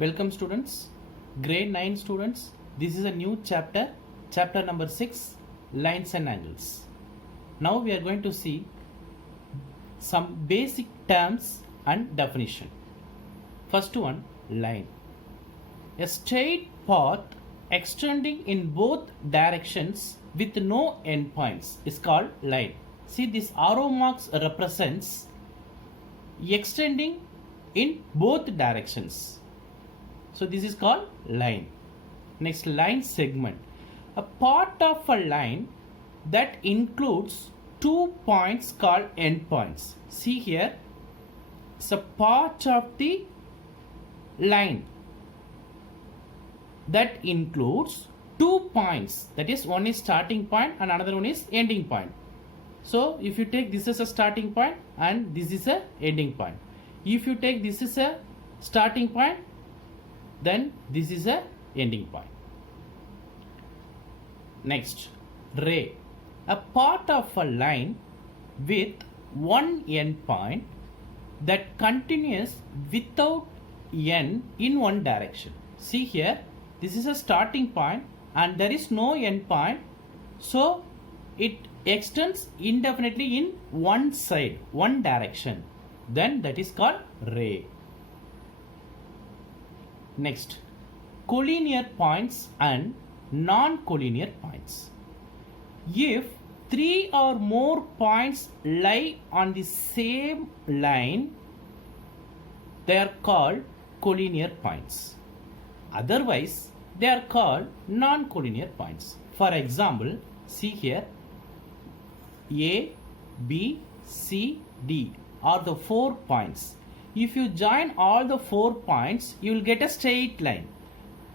Welcome students, grade 9 students. This is a new chapter, chapter number 6, lines and angles. Now we are going to see some basic terms and definition. First one, line. A straight path extending in both directions with no endpoints is called line. See, this arrow marks represents extending in both directions. So this is called line. Next, line segment. A part of a line that includes 2 points called endpoints. See here, it's a part of the line that includes 2 points. That is, one is starting point and another one is ending point. So if you take this as a starting point and this is a ending point. If you take this is a starting point, then this is a ending point. Next, ray. A part of a line with one end point that continues without end in one direction. See here, this is a starting point and there is no end point, so it extends indefinitely in one side, one direction. Then that is called ray. Next, collinear points and non-collinear points. If 3 or more points lie on the same line, they are called collinear points. Otherwise, they are called non-collinear points. For example, see here, A, B, C, D are the 4 points. If you join all the 4 points, you will get a straight line.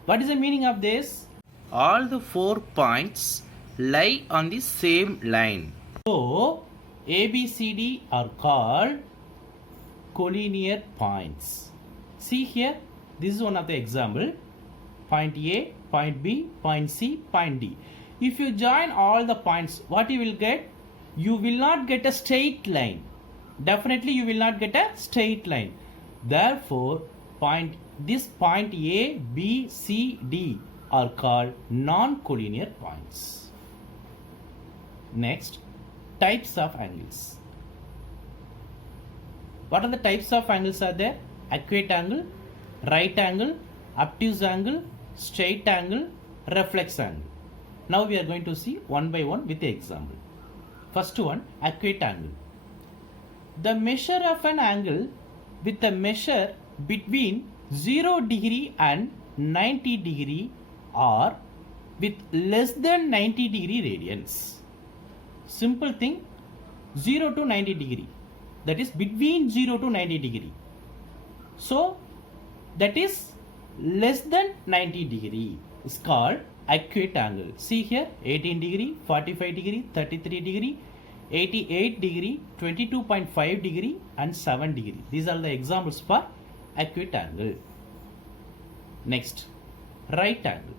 What is the meaning of this? All the 4 points lie on the same line. So, A, B, C, D are called collinear points. See here, this is one of the example. Point A, point B, point C, point D. If you join all the points, what you will get? You will not get a straight line. Definitely you will not get a straight line. Therefore, this point A, B, C, D are called non-collinear points. Next, types of angles. What are the types of angles are there? Acute angle, right angle, obtuse angle, straight angle, reflex angle. Now we are going to see one by one with the example. First one, acute angle. The measure of an angle with a measure between 0 degree and 90 degree or with less than 90 degree radians. Simple thing, 0 to 90 degree. That is between 0 to 90 degree. So that is less than 90 degree is called acute angle. See here, 18 degree, 45 degree, 33 degree, 88 degree, 22.5 degree and 7 degree. These are the examples for acute angle. Next, right angle.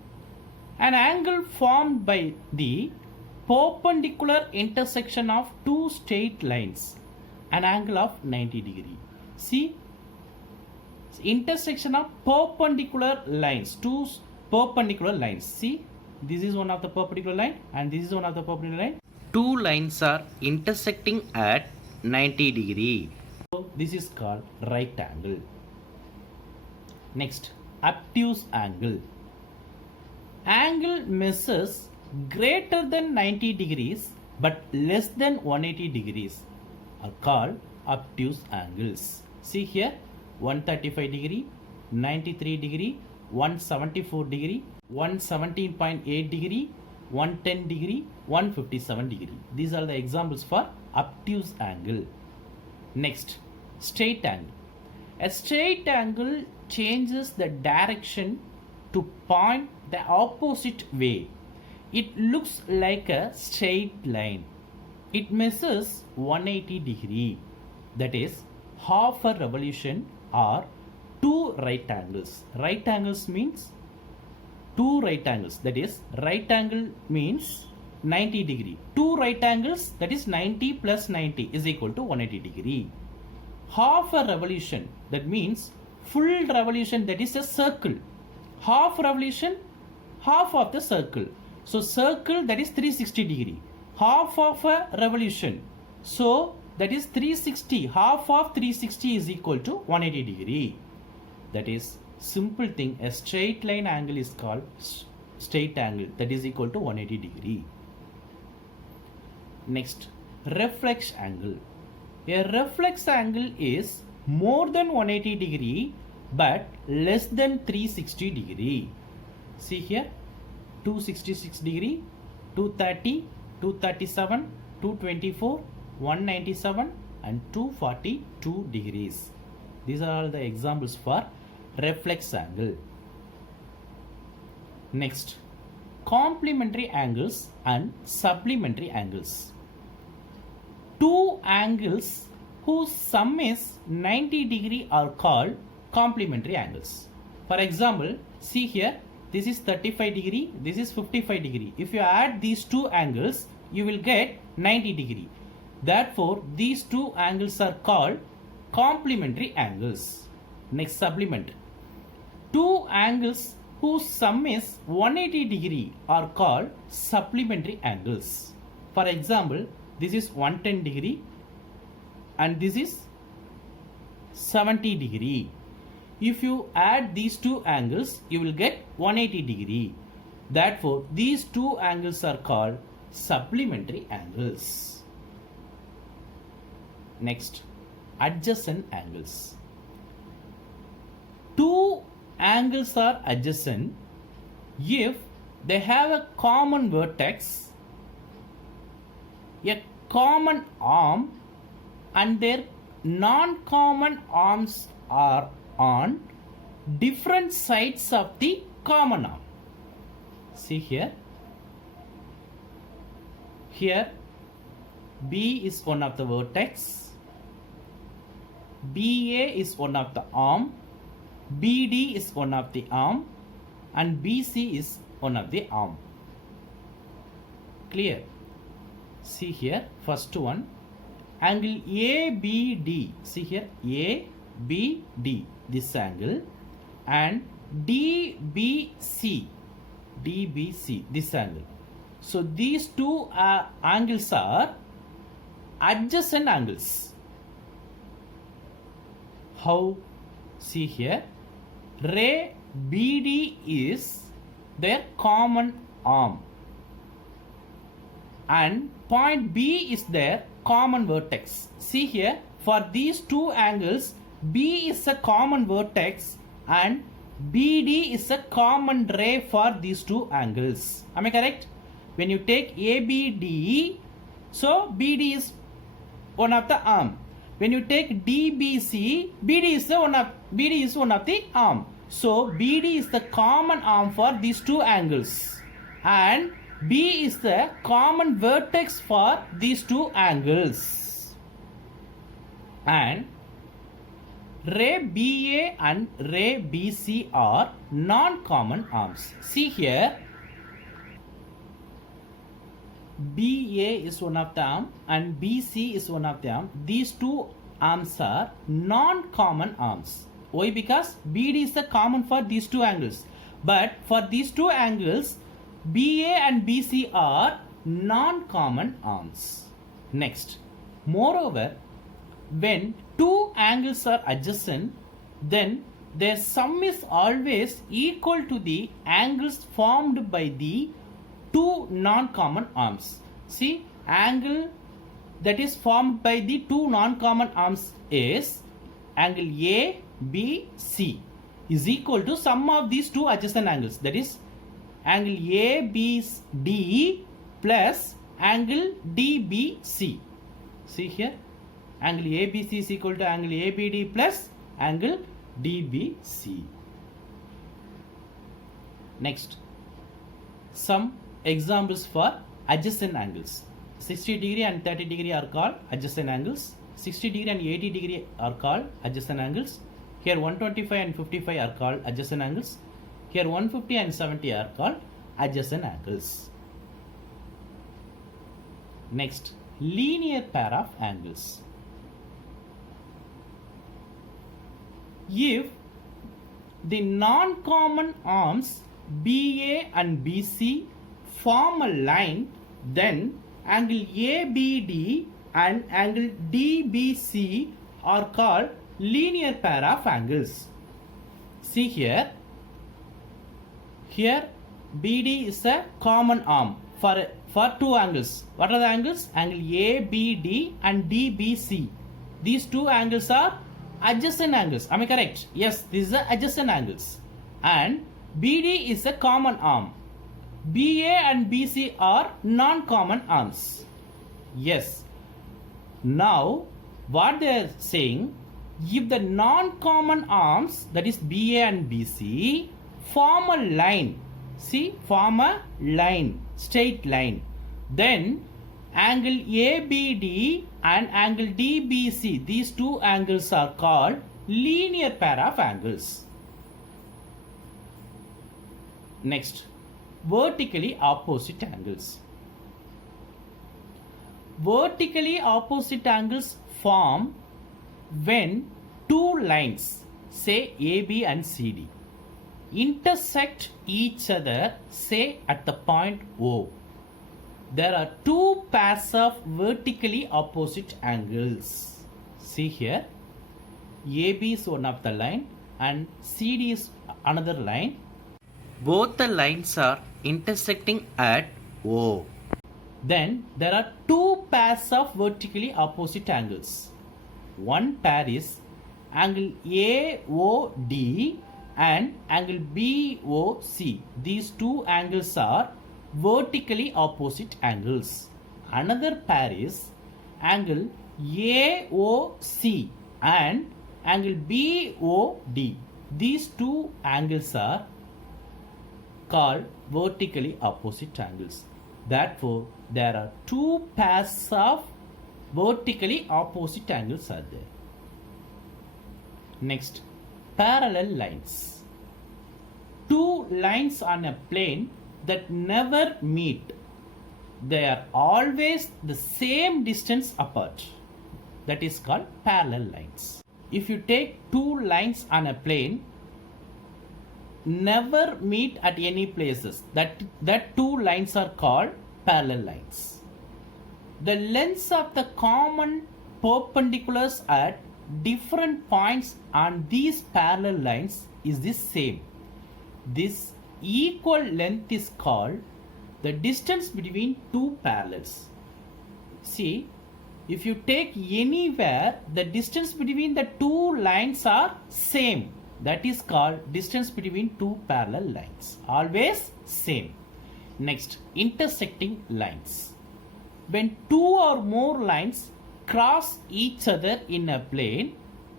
An angle formed by the perpendicular intersection of two straight lines. An angle of 90 degree. See, intersection of perpendicular lines, two perpendicular lines. See, this is one of the perpendicular line and this is one of the perpendicular line. Two lines are intersecting at 90 degree. So this is called right angle. Next, obtuse angle. Angle measures greater than 90 degrees but less than 180 degrees are called obtuse angles. See here, 135 degree, 93 degree, 174 degree, 117.8 degree, 110 degree, 157 degree. These are the examples for obtuse angle. Next, straight angle. A straight angle changes the direction to point the opposite way. It looks like a straight line. It measures 180 degree. That is half a revolution or 2 right angles. Right angles means 2 right angles, that is right angle means 90 degree. 2 right angles, that is 90 plus 90 is equal to 180 degree. Half a revolution, that means full revolution, that is a circle. Half revolution, half of the circle. So circle, that is 360 degree. Half of a revolution. So that is 360. Half of 360 is equal to 180 degree. That is simple thing. A straight line angle is called straight angle, that is equal to 180 degree. Next, reflex angle. A reflex angle is more than 180 degree but less than 360 degree. See here, 266 degree, 230, 237, 224, 197 and 242 degrees. These are all the examples for reflex angle. Next, complementary angles and supplementary angles. Two angles whose sum is 90 degree are called complementary angles. For example, see here, this is 35 degree, this is 55 degree. If you add these two angles, you will get 90 degree. Therefore, these two angles are called complementary angles. Next, supplement. Two angles whose sum is 180 degree are called supplementary angles. For example, this is 110 degree and this is 70 degree. If you add these two angles, you will get 180 degree. Therefore, these two angles are called supplementary angles. Next, adjacent angles. Two angles are adjacent if they have a common vertex, a common arm, and their non-common arms are on different sides of the common arm. See here. Here B is one of the vertex, BA is one of the arm, BD is one of the arm, and BC is one of the arm. Clear? See here, first one, angle ABD. See here, ABD, this angle, and DBC, this angle. So these two angles are adjacent angles. How? See here, ray BD is their common arm and point B is their common vertex. See here, for these two angles, B is a common vertex and BD is a common ray for these two angles. Am I correct? When you take ABD, so BD is one of the arm. When you take DBC, BD is one of the arm. So BD is the common arm for these two angles and B is the common vertex for these two angles. And ray BA and ray BC are non-common arms. See here, BA is one of the arm and BC is one of the arm. These two arms are non-common arms. Why? Because BD is the common for these two angles. But for these two angles, BA and BC are non-common arms. Next, moreover, when two angles are adjacent, then their sum is always equal to the angles formed by the two non-common arms. See, angle that is formed by the two non-common arms is angle ABC is equal to sum of these two adjacent angles, that is angle ABD plus angle DBC. See here, angle ABC is equal to angle ABD plus angle DBC. Next, some examples for adjacent angles. 60 degree and 30 degree are called adjacent angles. 60 degree and 80 degree are called adjacent angles. Here 125 and 55 are called adjacent angles. Here 150 and 70 are called adjacent angles. Next, linear pair of angles. If the non-common arms BA and BC form a line, then angle ABD and angle DBC are called linear pair of angles. See here BD is a common arm for two angles. What are the angles? Angle ABD and DBC. These two angles are adjacent angles. Am I correct? Yes, these are adjacent angles. And BD is a common arm. BA and BC are non-common arms. Yes. Now, what they are saying, if the non-common arms, that is BA and BC, form a line, see, form a line, straight line, then angle ABD and angle DBC, these two angles are called linear pair of angles. Next, vertically opposite angles. Vertically opposite angles form when two lines, say AB and CD, intersect each other, say at the point O. There are two pairs of vertically opposite angles. See here, AB is one of the line and CD is another line. Both the lines are intersecting at O. Then there are two pairs of vertically opposite angles. One pair is angle AOD and angle BOC. These two angles are vertically opposite angles. Another pair is angle AOC and angle BOD. These two angles are called vertically opposite angles. Therefore, there are two pairs of vertically opposite angles are there. Next, parallel lines. Two lines on a plane that never meet. They are always the same distance apart. That is called parallel lines. If you take two lines on a plane, never meet at any places, that two lines are called parallel lines. The lengths of the common perpendiculars at different points on these parallel lines is the same. This equal length is called the distance between two parallels. See, if you take anywhere the distance between the two lines are same, that is called distance between two parallel lines, always same. Next, intersecting lines. When two or more lines cross each other in a plane,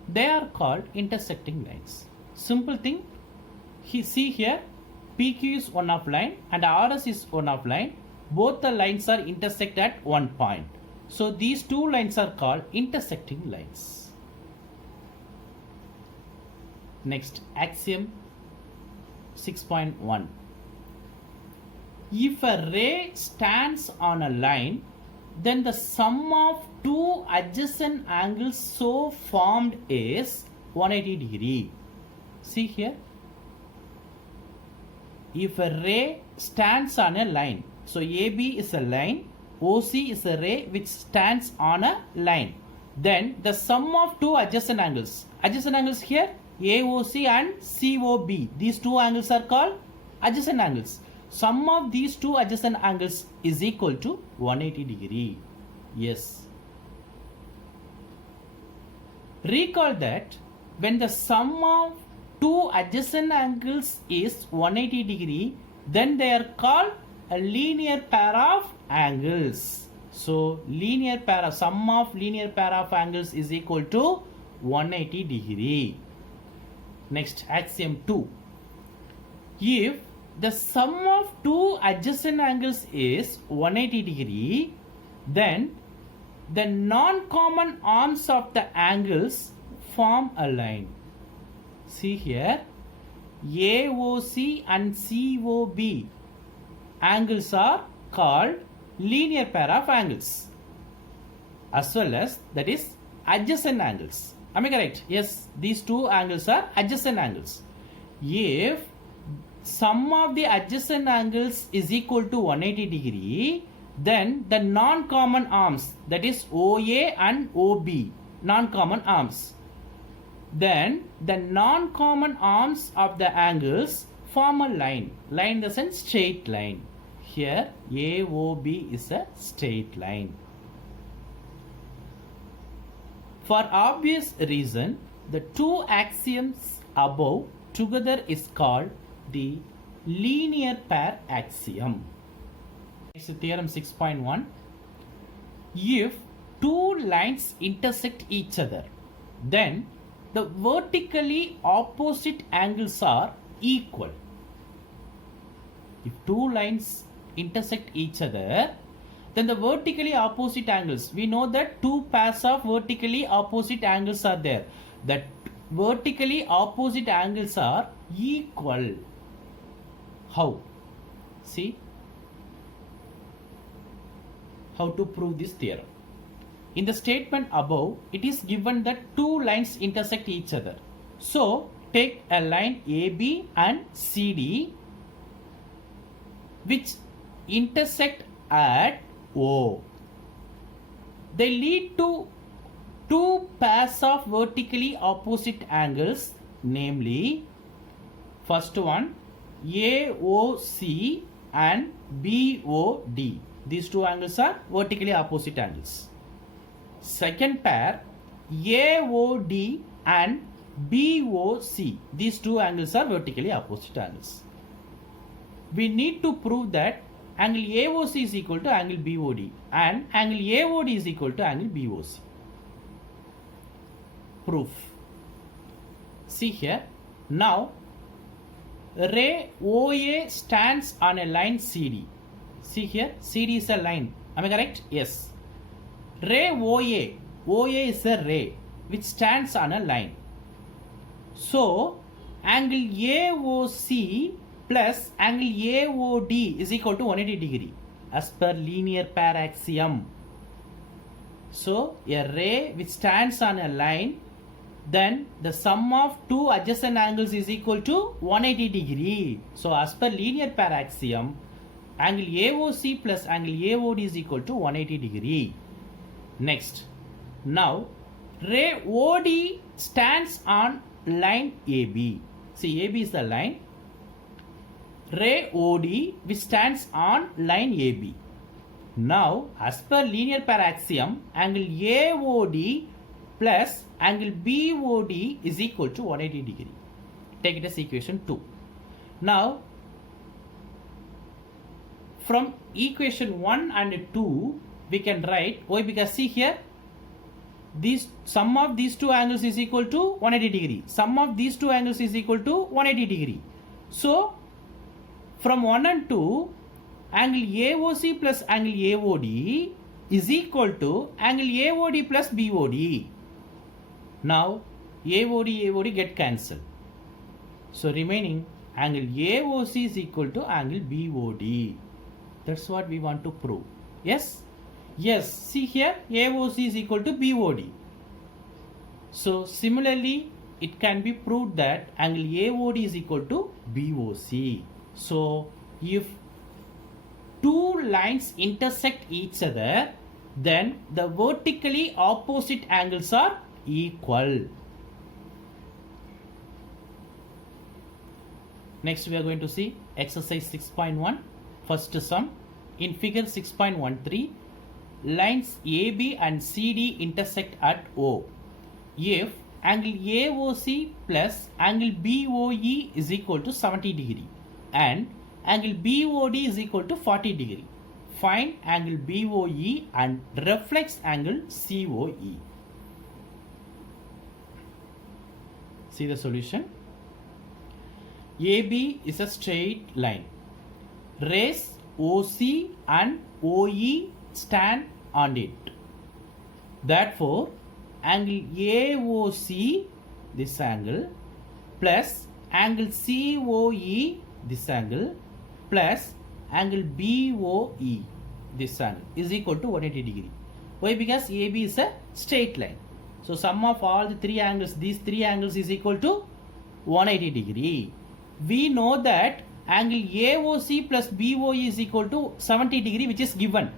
they are called intersecting lines. Simple thing, see here, PQ is one of line and RS is one of line. Both the lines are intersect at one point. So these two lines are called intersecting lines. Next, axiom 6.1. If a ray stands on a line, then the sum of two adjacent angles so formed is 180 degree. See here, if a ray stands on a line, so AB is a line, OC is a ray which stands on a line, then the sum of two adjacent angles here, AOC and COB, these two angles are called adjacent angles. Sum of these two adjacent angles is equal to 180 degree. Yes. Recall that when the sum of two adjacent angles is 180 degree, then they are called a linear pair of angles. So linear pair of sum of linear pair of angles is equal to 180 degree. Next, axiom 2. If the sum of two adjacent angles is 180 degree, then the non-common arms of the angles form a line. See here, AOC and COB angles are called linear pair of angles, as well as that is adjacent angles. Am I correct? Yes, these two angles are adjacent angles. If sum of the adjacent angles is equal to 180 degree, then the non-common arms, that is OA and OB, non-common arms, then the non-common arms of the angles form a line in the sense straight line. Here AOB is a straight line. For obvious reason, the two axioms above together is called the linear pair axiom. Next, theorem 6.1. If two lines intersect each other, then the vertically opposite angles are equal. If two lines intersect each other, then the vertically opposite angles, we know that two pairs of vertically opposite angles are there. The vertically opposite angles are equal. How? See how to prove this theorem. In the statement above, it is given that two lines intersect each other. So, take a line AB and CD which intersect at O. They lead to two pairs of vertically opposite angles, namely, first one AOC and BOD. These two angles are vertically opposite angles. Second pair AOD and BOC. These two angles are vertically opposite angles. We need to prove that angle AOC is equal to angle BOD and angle AOD is equal to angle BOC. Proof. See here. Now, ray OA stands on a line CD. See here, CD is a line. Am I correct? Yes. Ray OA is a ray which stands on a line. So, angle AOC plus angle AOD is equal to 180 degree as per linear pair axiom. So, a ray which stands on a line, then the sum of two adjacent angles is equal to 180 degree. So, as per linear pair axiom, angle AOC plus angle AOD is equal to 180 degree. Next, now ray OD stands on line AB. See, AB is the line. Ray OD which stands on line AB. Now, as per linear pair axiom, angle AOD plus angle BOD is equal to 180 degree. Take it as equation 2. Now, from equation 1 and 2, we can write, why? Because see here, these sum of these two angles is equal to 180 degree. Sum of these two angles is equal to 180 degree. So, from 1 and 2, angle AOC plus angle AOD is equal to angle AOD plus BOD. Now, AOD get cancelled. So, remaining angle AOC is equal to angle BOD. That's what we want to prove. Yes? Yes. See here, AOC is equal to BOD. So, similarly, it can be proved that angle AOD is equal to BOC. So, if two lines intersect each other, then the vertically opposite angles are equal. Next, we are going to see exercise 6.1. First sum. In figure 6.13, lines AB and CD intersect at O. If angle AOC plus angle BOE is equal to 70 degree and angle BOD is equal to 40 degree, find angle BOE and reflex angle COE. See the solution. AB is a straight line. Rays OC and OE stand on it. Therefore, angle AOC, this angle, plus angle COE, this angle, plus angle BOE, this angle, is equal to 180 degree. Why? Because AB is a straight line. So, sum of all the three angles, these three angles is equal to 180 degree. we know that angle AOC plus BOE is equal to 70 degree, which is given.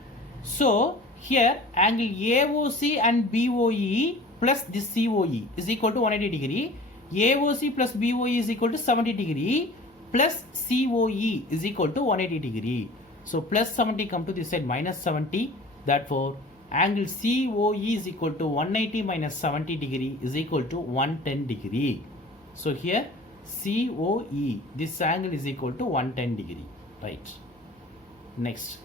So here angle AOC and BOE plus this COE is equal to 180 degree. AOC plus BOE is equal to 70 degree plus COE is equal to 180 degree. So plus 70 come to this side minus 70. Therefore angle COE is equal to 180 minus 70 degree is equal to 110 degree. So here COE, this angle is equal to 110 degree, right? Next,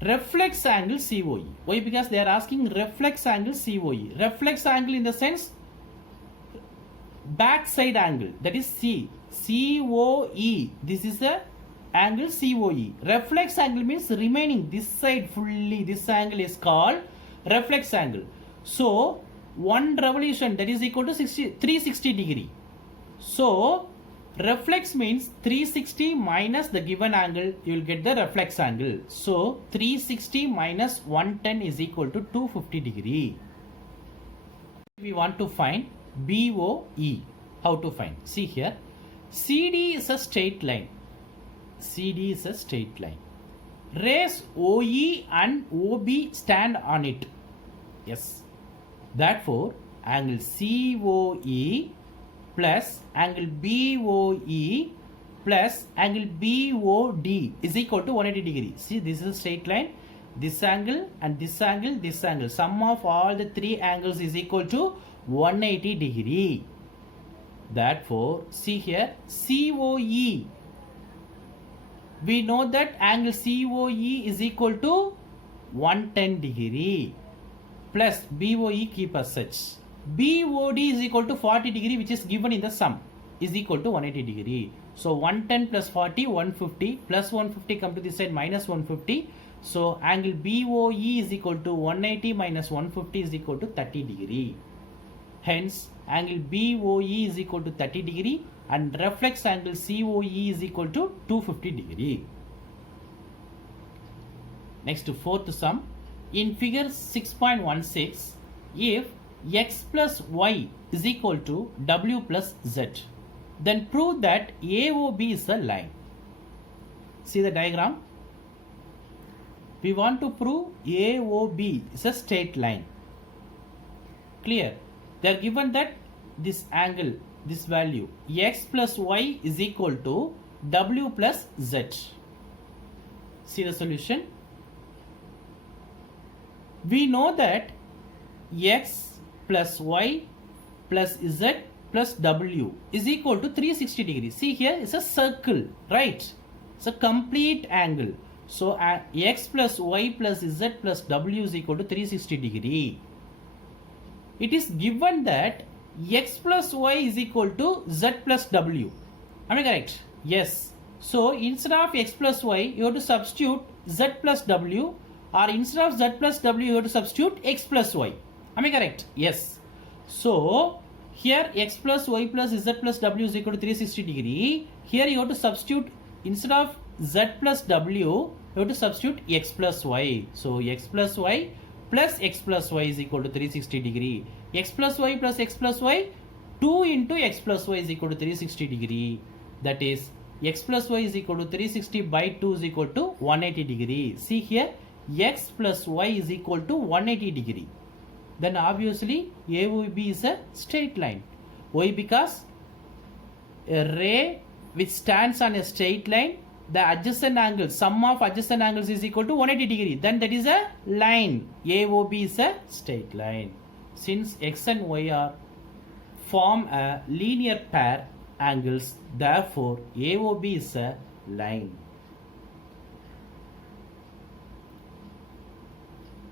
reflex angle COE. Why? Because they are asking reflex angle COE. Reflex angle in the sense backside angle, that is COE. This is the angle COE. Reflex angle means remaining this side fully. This angle is called reflex angle. So one revolution, that is equal to 360 degree. So reflex means 360 minus the given angle, you will get the reflex angle. So 360 minus 110 is equal to 250 degree. We want to find BOE. How to find? See here, CD is a straight line. CD is a straight line. Rays OE and OB stand on it. Yes. Therefore, angle COE plus angle BOE plus angle BOD is equal to 180 degree. See, this is a straight line. This angle and this angle, this angle. Sum of all the three angles is equal to 180 degree. Therefore, see here, COE. We know that angle COE is equal to 110 degree. Plus BOE keep as such. BOD is equal to 40 degree, which is given in the sum, is equal to 180 degree. So 110 plus 40, 150, plus 150 come to this side minus 150. So angle BOE is equal to 180 minus 150 is equal to 30 degree. Hence angle BOE is equal to 30 degree and reflex angle COE is equal to 250 degree. Next, fourth sum. In figure 6.16, if x plus y is equal to w plus z, then prove that AOB is a line. See the diagram. We want to prove AOB is a straight line. Clear? They are given that this angle, this value x plus y is equal to w plus z. See the solution. We know that x plus y plus z plus w is equal to 360 degrees. See here is a circle, right? It's a complete angle. So x plus y plus z plus w is equal to 360 degree. It is given that x plus y is equal to z plus w. Am I correct? Yes. So instead of x plus y, you have to substitute z plus w, or instead of z plus w, you have to substitute x plus y. Am I correct? Yes. So here x plus y plus z plus w is equal to 360 degree. Here you have to substitute, instead of z plus w, you have to substitute x plus y. So x plus y plus x plus y is equal to 360 degree. X plus y plus x plus y, 2 into x plus y is equal to 360 degree. That is x plus y is equal to 360 by 2 is equal to 180 degree. See here, x plus y is equal to 180 degree. Then obviously AOB is a straight line. Why? Because a ray which stands on a straight line, the adjacent angle, sum of adjacent angles is equal to 180 degree. Then that is a line. AOB is a straight line. Since x and y are form a linear pair angles, therefore AOB is a line.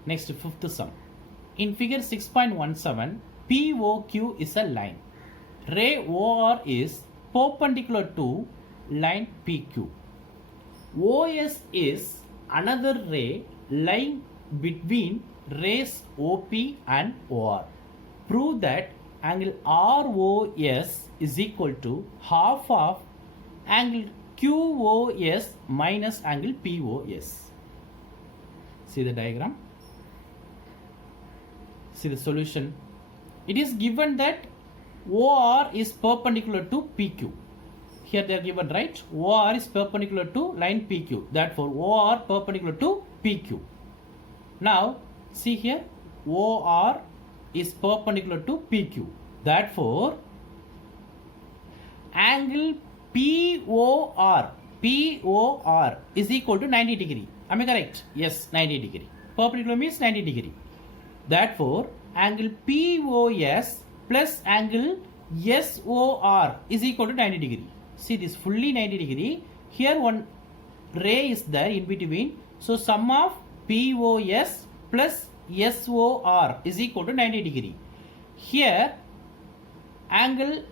Next, fifth sum. In figure 6.17, POQ is a line. Ray OR is perpendicular to line PQ. OS is another ray lying between rays OP and OR. Prove that angle ROS is equal to half of angle QOS minus angle POS. See the diagram. See the solution. It is given that OR is perpendicular to PQ. Here they are given, right? OR is perpendicular to line PQ. Therefore, OR perpendicular to PQ. Now, see here, OR is perpendicular to PQ. Therefore, angle POR is equal to 90 degree. Am I correct? Yes, 90 degree. Perpendicular means 90 degree. Therefore, angle POS plus angle SOR is equal to 90 degree. See, this fully 90 degree. Here one ray is there in between. So, sum of POS plus SOR is equal to 90 degree. Here, angle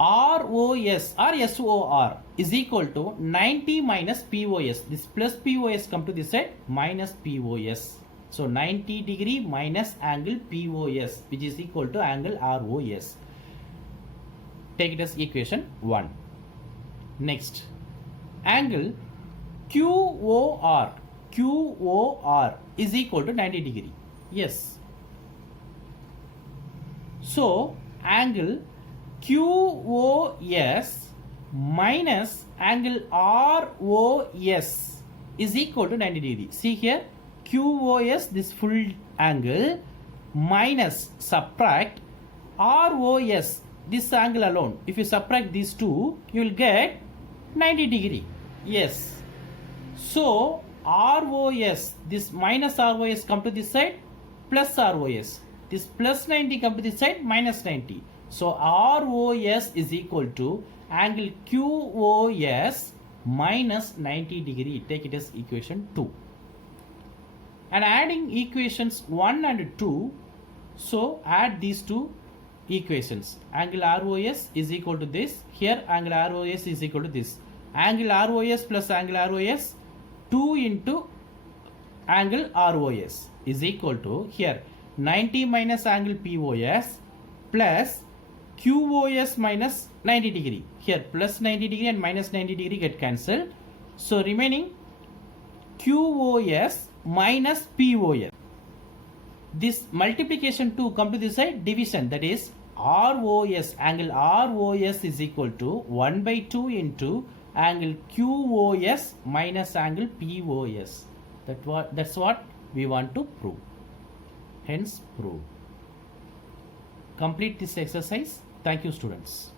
ROS or SOR is equal to 90 minus POS. This plus POS come to this side, minus POS. So 90 degree minus angle POS, which is equal to angle ROS. Take it as equation 1. Next, angle QOR is equal to 90 degree. Yes. So angle QOS minus angle ROS is equal to 90 degree. See here, QOS, this full angle, minus subtract ROS, this angle alone. If you subtract these two, you will get 90 degree. Yes. So ROS, this minus ROS come to this side, plus ROS. This plus 90 come to this side, minus 90. So ROS is equal to angle QOS minus 90 degree. Take it as equation 2. And adding equations 1 and 2, so add these two equations. Angle ROS is equal to this. Here angle ROS is equal to this. Angle ROS plus angle ROS, 2 into angle ROS is equal to, here 90 minus angle POS plus QOS minus 90 degree. Here plus 90 degree and minus 90 degree get cancelled. So remaining QOS minus POS. This multiplication 2 come to this side, division, that is ROS, angle ROS is equal to 1 by 2 into angle QOS minus angle POS. That's what we want to prove. Hence prove. Complete this exercise. Thank you, students.